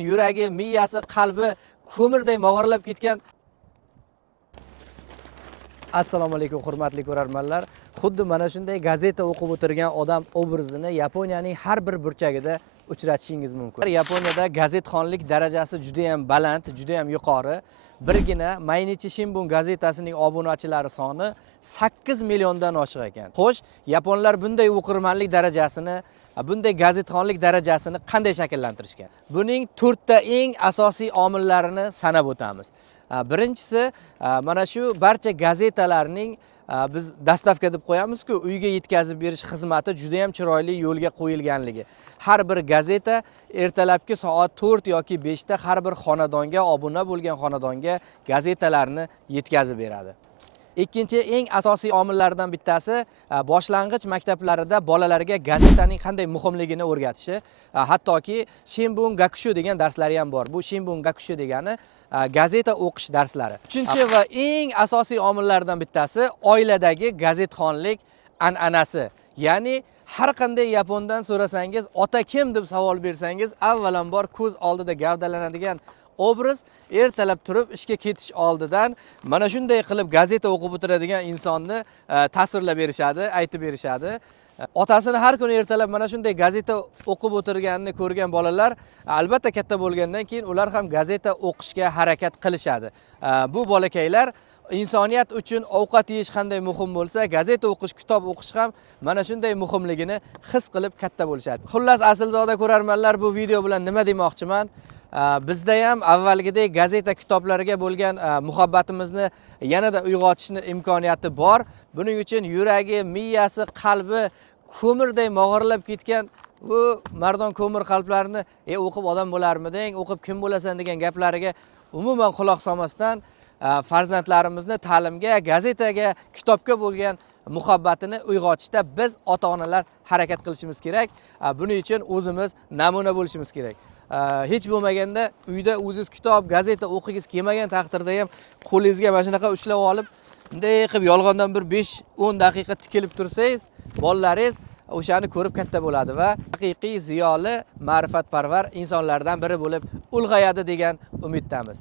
Yuragi, miyasi, qalbi ko'mirday mog'orlab ketgan. Assalomu alaykum hurmatli ko'rarmanlar. Xuddi mana shunday gazeta o'qib o'tirgan odam obrazini Yaponiyaning har bir burchagida uchratishingiz mumkin. Yaponiyada gazetxonlik darajasi juda ham baland, juda ham yuqori. Birgina Mainichi Shimbun gazetasining obunachilari soni 8 milliondan oshiq ekan. Xo'sh, yaponlar bunday o'qirmanlik darajasini, bunday gazetxonlik darajasini qanday shakllantirishgan? Buning 4 ta eng asosiy omillarini sanab o'tamiz. Birinchisi, mana shu barcha gazetalarning biz dastavka deb qo'yamiz-ku, uyga yetkazib berish xizmati juda ham chiroyli yo'lga qo'yilganligi. Har bir gazeta ertalabki soat 4 yoki 5 ta har bir xonadonga, obuna bo'lgan xonadonga gazetalarni yetkazib beradi. Ikkinchi eng asosiy omillardan bittasi boshlang'ich maktablarida bolalarga gazetaning qanday muhimligini o'rgatishi, hattoki Shimbun Gakushu degan darslari ham bor. Bu Shimbun Gakushu degani gazeta o'qish darslari. Uchinchi va eng asosiy omillardan bittasi oiladagi gazetxonlik an'anasi. Ya'ni har qanday yapondan so'rasangiz, ota kim deb savol bersangiz, avvalambor ko'z oldida gavdalanadigan obraz ertalab turib ishga ketish oldidan mana shunday qilib gazeta o'qib o'tiradigan insonni tasvirlab berishadi, aytib berishadi. Otasini har kuni ertalab mana shunday gazeta o'qib o'tirganini ko'rgan bolalar albatta katta bo'lgandan keyin ular ham gazeta o'qishga harakat qilishadi. Bu bolakaylar insoniyat uchun ovqat yeyish qanday muhim bo'lsa, gazeta o'qish, kitob o'qish ham mana shunday muhimligini his qilib katta bo'lishadi. Xullas, aslzoda ko'rarmanlar, bu video bilan nima demoqchiman? Bizda ham avvalgidek gazeta kitoblariga bo'lgan muhabbatimizni yanada uyg'otishni imkoniyati bor. Buning uchun yuragi, miyasi, qalbi ko'mirday mog'orlab ketgan bu mardon ko'mir qalblarni o'qib odam bo'larmiding, o'qib kim bo'lasan degan gaplariga umuman quloq solmasdan farzandlarimizni ta'limga, gazetaga, kitobga bo'lgan muhabbatini uyg'otishda biz ota-onalar harakat qilishimiz kerak. Buning uchun o'zimiz namuna bo'lishimiz kerak. Hech bo'lmaganda uyda o'zingiz kitob, gazeta o'qigiz kelmagan taqdirda ham qo'lingizga mana shunaqa ushlab olib, bunday qilib yolg'ondan bir 5-10 daqiqa tikilib tursangiz, bolalaringiz o'shani ko'rib katta bo'ladi va haqiqiy ziyoli, ma'rifatparvar insonlardan biri bo'lib ulg'ayadi degan umiddamiz.